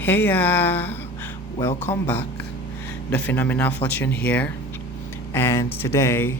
Hey, welcome back. The Phenomenal Fortune here, and today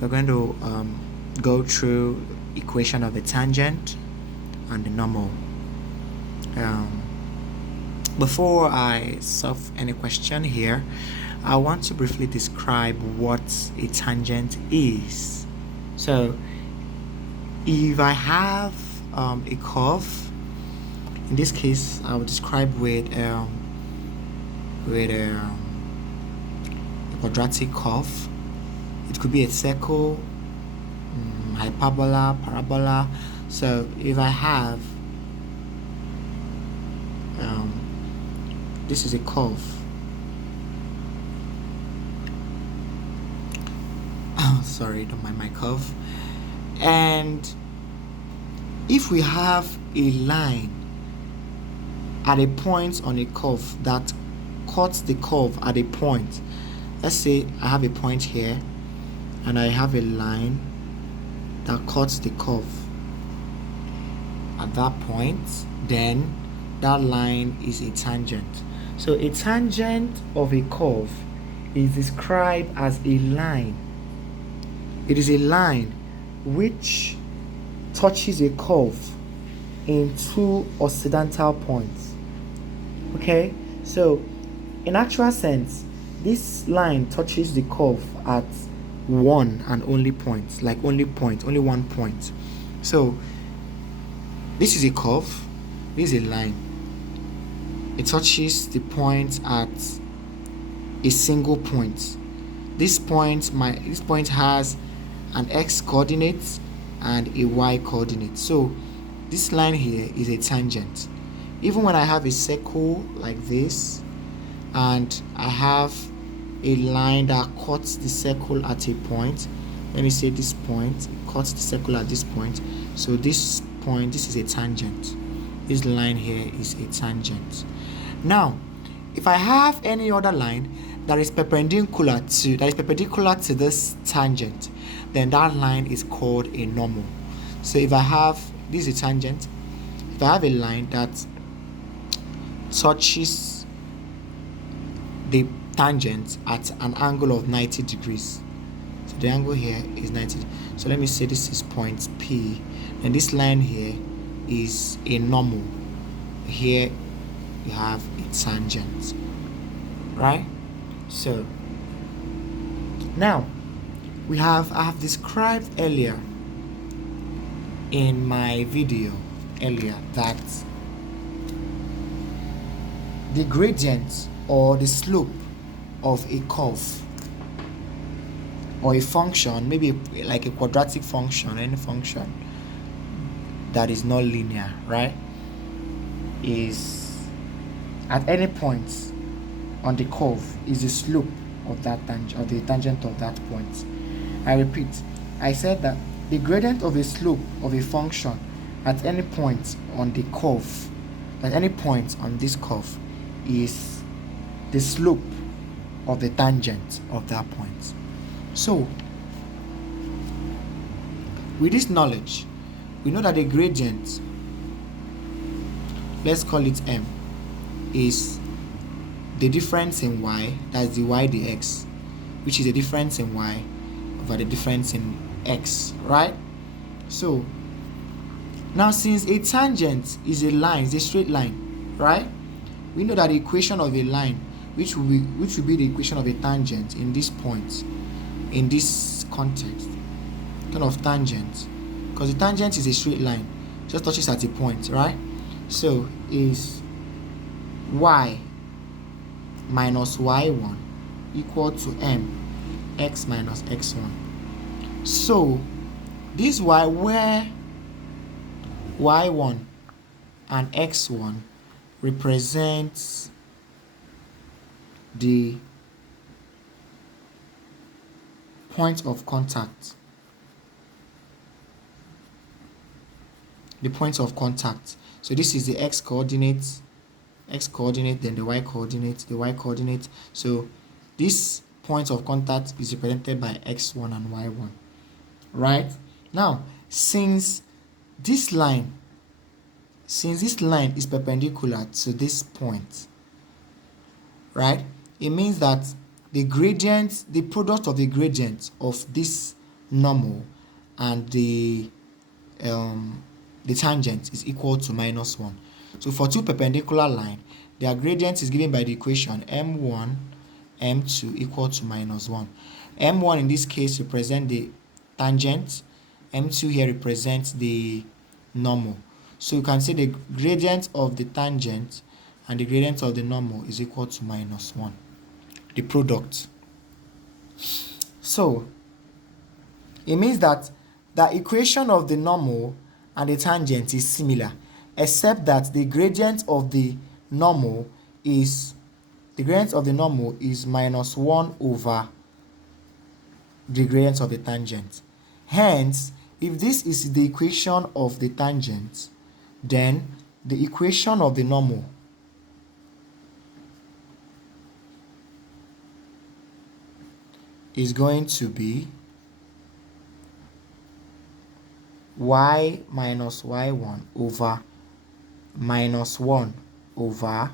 we're going to go through equation of a tangent and the normal. Um, Before I solve any question here, I want to briefly describe what a tangent is. So, if I have a curve, in this case, I will describe with a quadratic curve. It could be a circle, hyperbola, parabola. So if I have this is a curve. Sorry, don't mind my curve. And if we have a line at a point on a curve that cuts the curve at a point, let's say I have a point here and I have a line that cuts the curve at that point, then that line is a tangent. So a tangent of a curve is described as a line. It is a line which touches a curve in two occidental points. Okay, so in actual sense, this line touches the curve at one and only point, like only one point. So this is a curve, this is a line. It touches the point at a single point. This point has an x coordinate and a y coordinate. So this line here is a tangent. Even when I have a circle like this and I have a line that cuts the circle at a point, let me say this point cuts the circle at this point. So this point, this is a tangent. This line here is a tangent. Now, if I have any other line that is perpendicular to this tangent, then that line is called a normal. So if I have this is a tangent, if I have a line that touches the tangent at an angle of 90 degrees, so the angle here is 90. So let me say this is point P, and this line here is a normal. Here you have a tangent, right? So now I have described earlier in my video that the gradient or the slope of a curve or a function, maybe like a quadratic function, any function that is not linear, right, is at any point on the curve is the slope of that tangent, or the tangent of that point. I repeat, I said that the gradient of a slope of a function at any point on the curve, at any point on this curve, is the slope of the tangent of that point. So with this knowledge, we know that the gradient, let's call it m, is the difference in y, that's the y dx, which is the difference in y over the difference in x, right? So now, since a tangent is a line, it's a straight line, right? We know that the equation of a line, which will be the equation of a tangent in this point, in this context, kind of tangent, because the tangent is a straight line, just touches at a point, right? So is y minus y1 equal to m x minus x1. So this y, where y1 and x1 represents the point of contact, so this is the x coordinate, then the y coordinate, so this point of contact is represented by x1 and y1, right? Now, since this line since this line is perpendicular to this point, right, it means that the gradient, the product of the gradient of this normal and the tangent is equal to -1. So for two perpendicular lines, their gradient is given by the equation m1 m2 equal to -1. m1 in this case represents the tangent, m2 here represents the normal. So you can say the gradient of the tangent and the gradient of the normal is equal to -1, the product. So it means that the equation of the normal and the tangent is similar, except that the gradient of the normal is -1 over the gradient of the tangent. Hence, if this is the equation of the tangent, then the equation of the normal is going to be y minus y1 over -1 over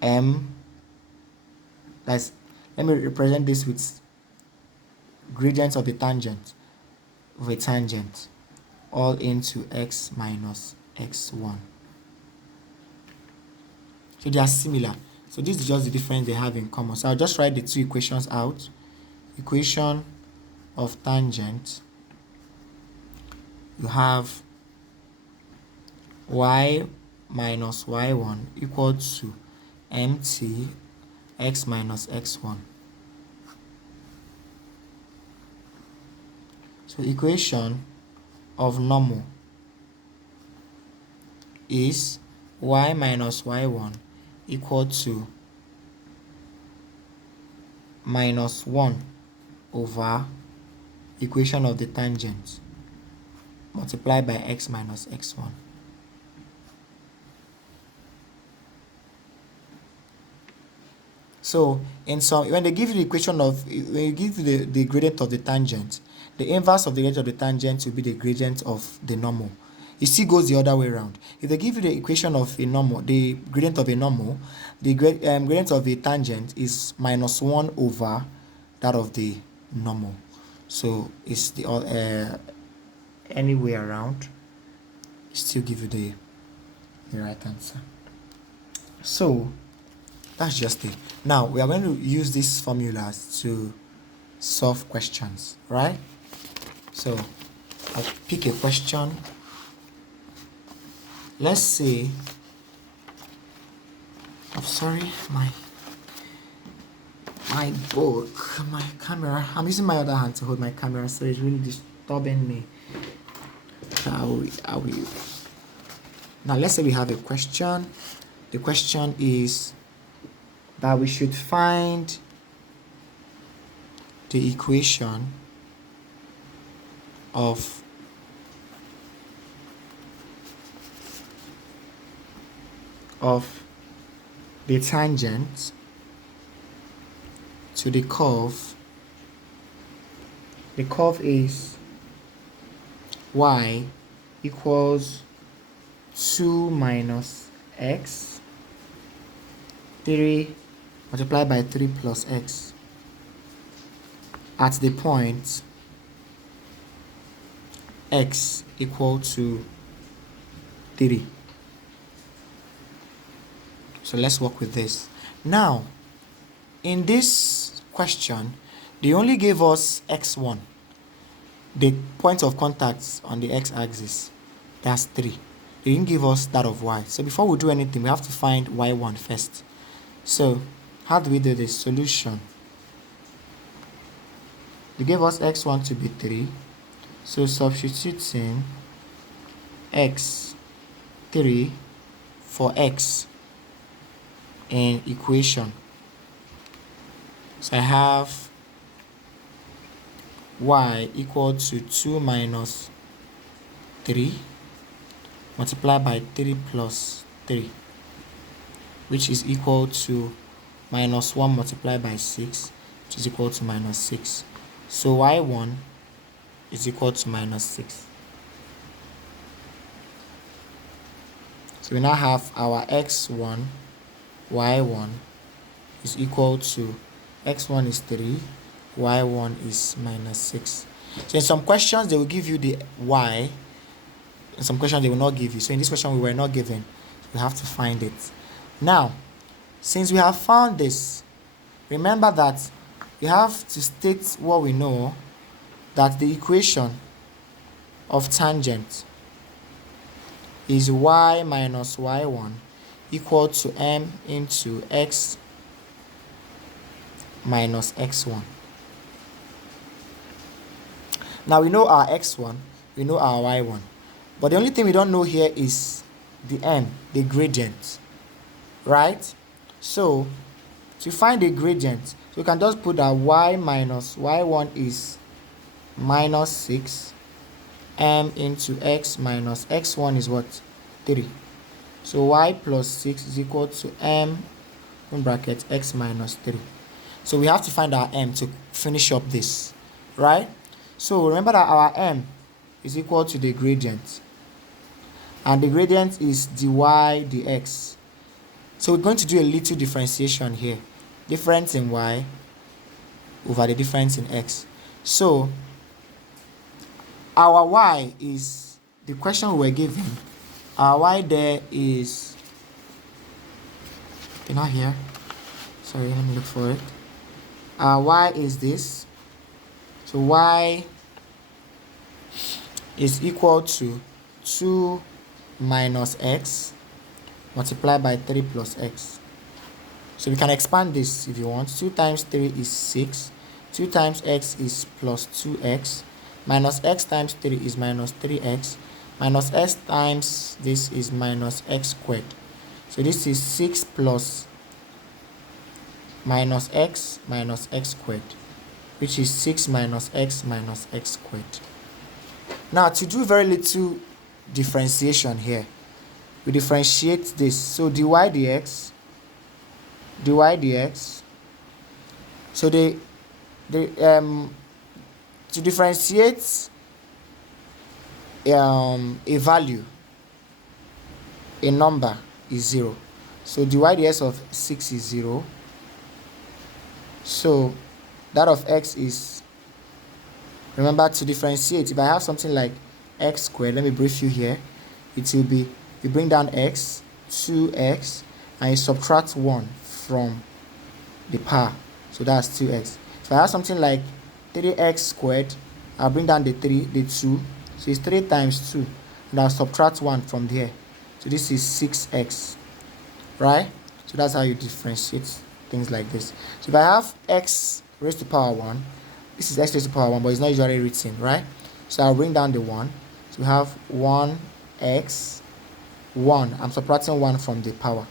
m. Let me represent this with gradient of the tangent of a tangent, all into x minus x1. So they are similar. So this is just the difference they have in common. So I'll just write the two equations out. Equation of tangent, you have y minus y1 equal to mt x minus x1. So equation of normal is y minus y1 equal to -1 over equation of the tangent multiplied by x minus x1. So when they give you the equation of, when you give you the gradient of the tangent, the inverse of the gradient of the tangent will be the gradient of the normal. It still goes the other way around. If they give you the equation of a normal, the gradient of a normal, the gradient of a tangent is -1 over that of the normal. So it's the any way around, still give you the right answer. So that's just it. Now we are going to use these formulas to solve questions, right? So I'll pick a question. Let's say, I'm sorry, my book, my camera, I'm using my other hand to hold my camera, so it's really disturbing me. Now let's say we have a question. The question is that we should find the equation of the tangent to the curve. The curve is y equals 2 minus x 3 multiplied by 3 plus x at the point x equal to 3. So let's work with this. Now, in this question, they only gave us x1, the point of contact on the x-axis. That's 3. They didn't give us that of y. So before we do anything, we have to find y1 first. So how do we do this? Solution. They gave us x1 to be 3. So substituting x3 for x in equation. So I have y equal to 2 minus 3 multiplied by 3 plus 3, which is equal to -1 multiplied by 6, which is equal to -6. So y1 is equal to -6. So we now have our x1, y1 is equal to x1 is 3, y1 is minus 6. So in some questions, they will give you the y. In some questions, they will not give you. So in this question, we were not given. We have to find it. Now, since we have found this, remember that we have to state what we know, that the equation of tangent is y minus y1 equal to m into x minus x1. Now we know our x1, we know our y1, but the only thing we don't know here is the m, the gradient, right? So to find the gradient, so we can just put that y minus y1 is minus 6, m into x minus x1 is what? 3. So y plus 6 is equal to m in bracket x minus 3. So we have to find our m to finish up this, right? So remember that our m is equal to the gradient, and the gradient is dy dx. So we're going to do a little differentiation here. Difference in y over the difference in x. So our y is the question we were given. Our y there is, not here. Sorry, let me look for it. Our y is this. So y is equal to 2 minus x multiplied by 3 plus x. So we can expand this if you want. 2 times 3 is 6. 2 times x is plus 2x. Minus x times 3 is minus 3x. Minus x times this is minus x squared. So this is 6 plus minus x squared, which is 6 minus x squared. Now to do very little differentiation here, we differentiate this. So dy dx, so to differentiate a value, a number is 0. So dy dx of 6 is 0. So that of x is, remember to differentiate, if I have something like x squared, let me brief you here, it will be, you bring down x, 2x, and you subtract 1 from the power, so that's 2x. If I have something like 3x squared, I'll bring down the 3, the 2, so it's 3 times 2, and I'll subtract 1 from there, so this is 6x, right? So that's how you differentiate things like this. So if I have x raised to power 1, this is x raised to power 1, but it's not usually written, right? So I'll bring down the 1, so we have 1x, 1, I'm subtracting 1 from the power.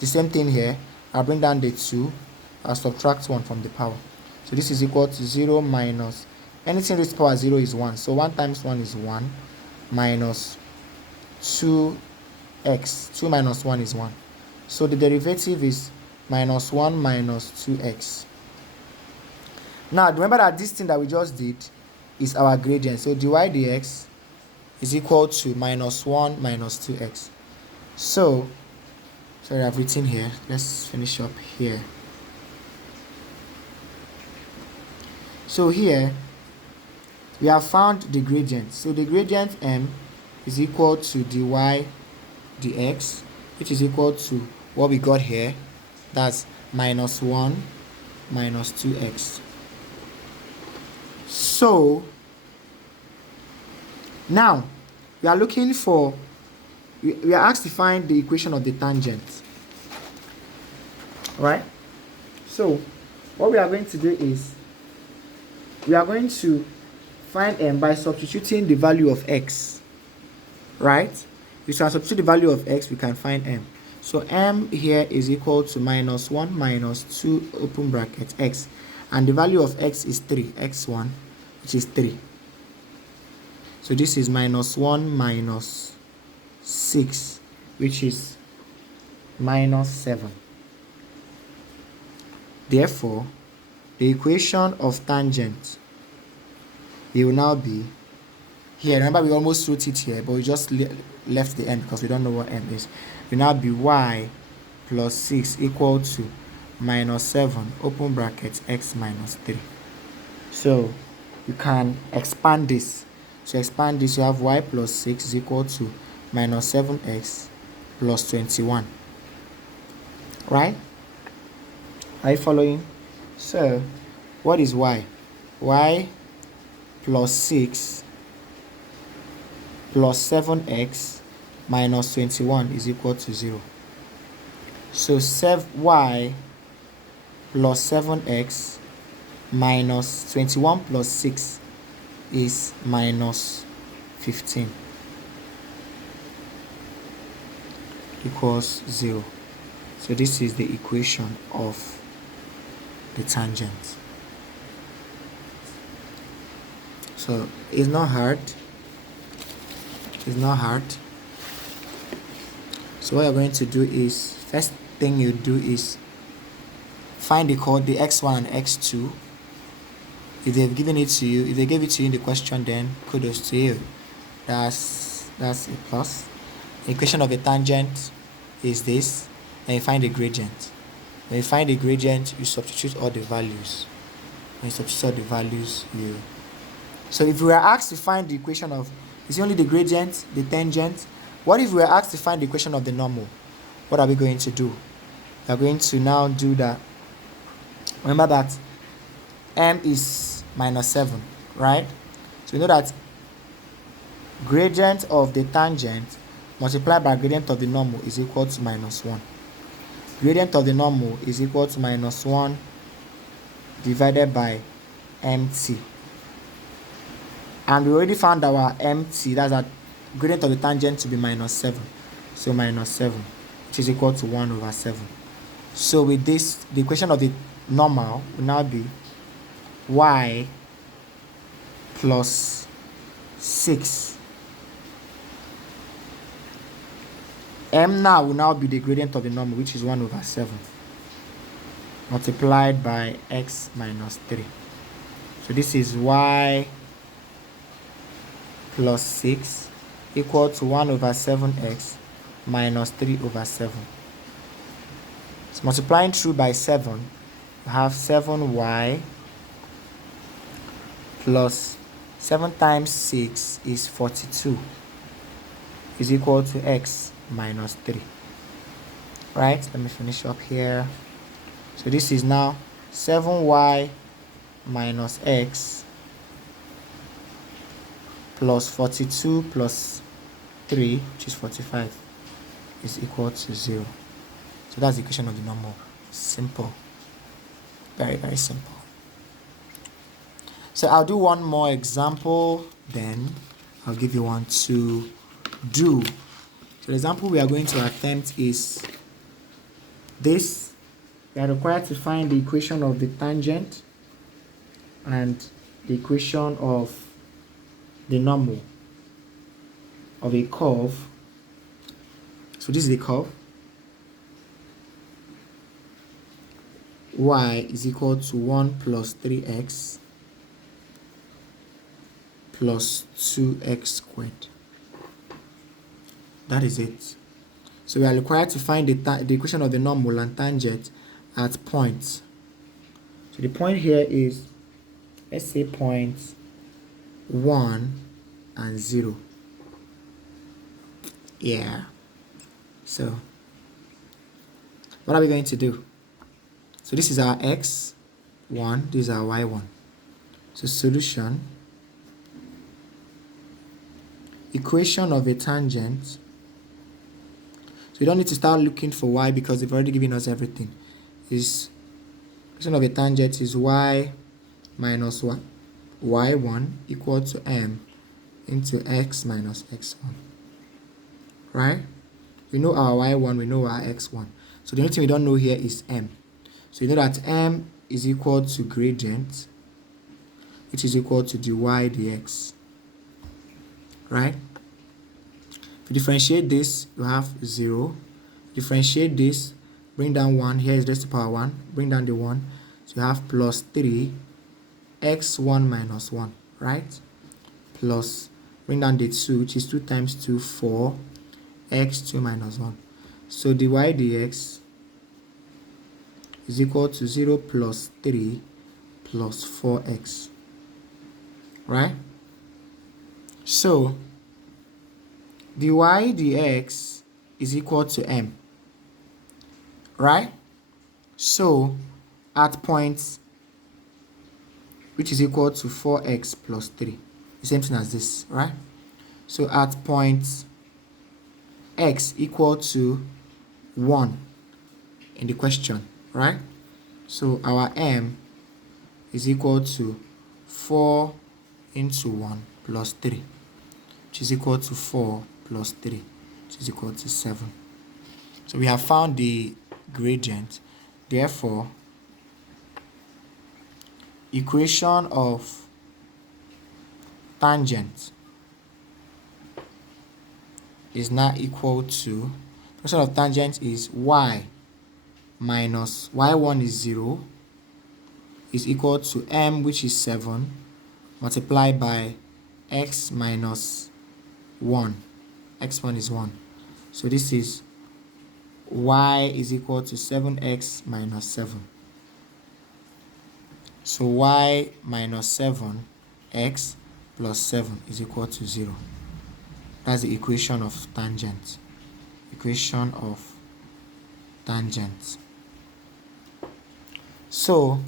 The same thing here, I'll bring down the 2, I'll subtract 1 from the power. So this is equal to 0 minus, anything raised to power 0 is 1. So 1 times 1 is 1, minus 2x. 2 minus 1 is 1. So the derivative is minus 1 minus 2x. Now remember that this thing that we just did is our gradient. So dy dx is equal to minus 1 minus 2x. So, sorry, I've written here. Let's finish up here. So here, we have found the gradient. So the gradient m is equal to dy dx, which is equal to what we got here. That's minus 1 minus 2x. So now we are looking for, we are asked to find the equation of the tangent, right? So what we are going to do is we are going to find m by substituting the value of x, right? If we substitute the value of x, we can find m. So m here is equal to minus 1 minus 2 open bracket x, and the value of x is 3, x1, which is 3. So this is minus 1 minus 6, which is minus 7. Therefore, the equation of tangent will now be here. Remember, we almost wrote it here, but we just left the m because we don't know what m is. It will now be y plus 6 equal to minus 7, open bracket, x minus 3. So you can expand this. To expand this, you have y plus 6 is equal to minus 7x plus 21. Right? Are you following? So what is y? Y plus 6 plus 7x minus 21 is equal to 0. So y plus 7x minus 21 plus 6 is minus 15 equals 0. So this is the equation of the tangent. So it's not hard. It's not hard. So what you're going to do is, first thing you do is find the x1 and x2. If they've given it to you, if they gave it to you in the question, then kudos to you. That's a plus. The equation of a tangent is this, and you find the gradient. When you find the gradient, you substitute all the values. When you substitute all the values, so if we were asked to find the equation of, is it only the gradient, the tangent? What if we were asked to find the equation of the normal? What are we going to do? We are going to now do that. Remember that m is minus 7, right? So we know that gradient of the tangent multiplied by gradient of the normal is equal to minus 1. Gradient of the normal is equal to minus 1 divided by mt. And we already found our mt, that's our gradient of the tangent, to be minus 7. So minus 7, which is equal to 1 over 7. So with this, the equation of the normal will now be y plus 6. M now will now be the gradient of the normal, which is 1 over 7, multiplied by x minus 3. So this is y plus 6 equal to 1 over 7x minus 3 over 7. So multiplying through by 7, you have 7y plus 7 times 6 is 42 is equal to x minus 3. Right? Let me finish up here. So this is now 7y minus x plus 42 plus 3, which is 45, is equal to 0. So that's the equation of the normal. Simple. Very, very simple. So I'll do one more example, then I'll give you one to do. So the example we are going to attempt is this. We are required to find the equation of the tangent and the equation of the normal of a curve. So this is the curve. Y is equal to 1 plus 3x plus 2x squared. That is it. So we are required to find the equation of the normal and tangent at points. So the point here is, let's say, points 1 and 0. Yeah. So what are we going to do? So this is our x1, this is our y1. So solution, equation of a tangent. So we don't need to start looking for y because they've already given us everything. Is equation of a tangent is y minus y1 equal to m into x minus x1. Right? We know our y1, we know our x1. So the only thing we don't know here is m. So you know that m is equal to gradient, which is equal to dy dx. Right? If you differentiate this, you have 0. Differentiate this, bring down 1. Here is raised to power 1. Bring down the 1. So you have plus 3 x1 minus 1. Right? Plus bring down the 2, which is 2 times 2, 4, x 2 minus 1. So dy dx is equal to 0 plus 3 plus 4x, right? So dy dx is equal to m, right? So at point which is equal to 4x plus 3, the same thing as this, right? So at point x equal to 1 in the question, right? So our m is equal to 4 into 1 plus 3, which is equal to 4 plus 3, which is equal to 7. So we have found the gradient. Therefore, equation of tangent is now equal to, equation of tangent is y minus y1 is 0 is equal to m, which is 7, multiplied by x minus 1. x1 is 1. So this is y is equal to 7x minus 7. So y minus 7x plus 7 is equal to 0. That's the equation of tangent. Equation of tangent. So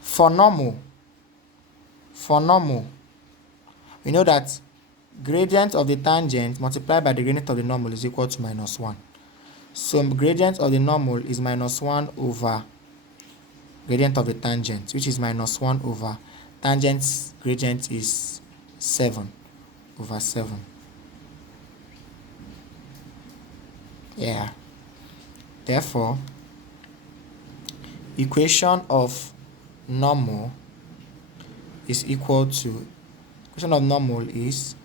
for normal, we know that gradient of the tangent multiplied by the gradient of the normal is equal to minus 1. So gradient of the normal is minus 1 over gradient of the tangent, which is minus 1 over tangent's gradient is 7 over 7. Yeah. Therefore, equation of normal is equal to, equation of normal is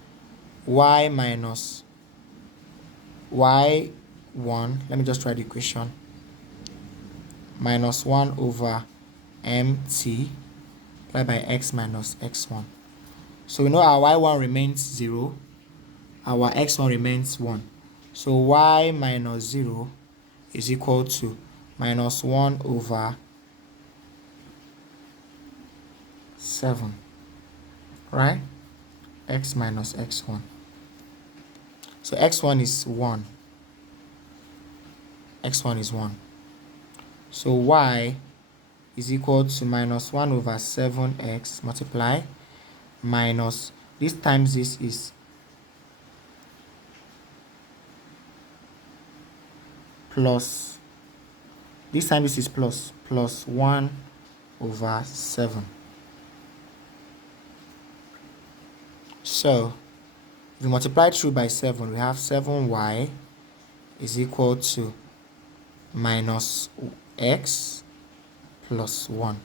y minus y1, let me just write the equation, minus 1 over mt divided by x minus x1. So we know our y1 remains 0, our x1 remains 1. So y minus 0 is equal to minus 1 over 7, right? X minus x1. So x1 is 1. x1 is 1. So y is equal to minus 1 over 7x multiply minus, this times this is plus, this time this is plus 1 over 7. So if we multiply through by 7, we have 7y is equal to minus x plus 1.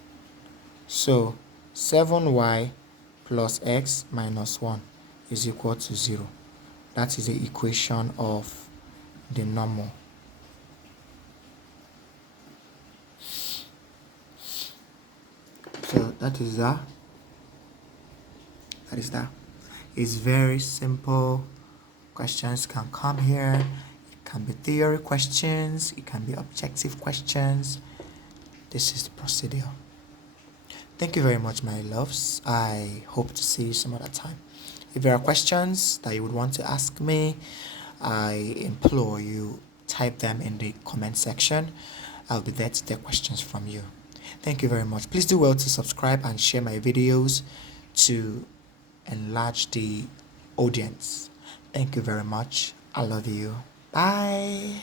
So 7y plus x minus 1 is equal to 0. That is the equation of the normal. So that is that. It's very simple. Questions can come here. It can be theory questions. It can be objective questions. This is the procedure. Thank you very much, my loves. I hope to see you some other time. If there are questions that you would want to ask me, I implore you, type them in the comment section. I'll be there to take questions from you. Thank you very much. Please do well to subscribe and share my videos to enlarge the audience. Thank you very much. I love you. Bye.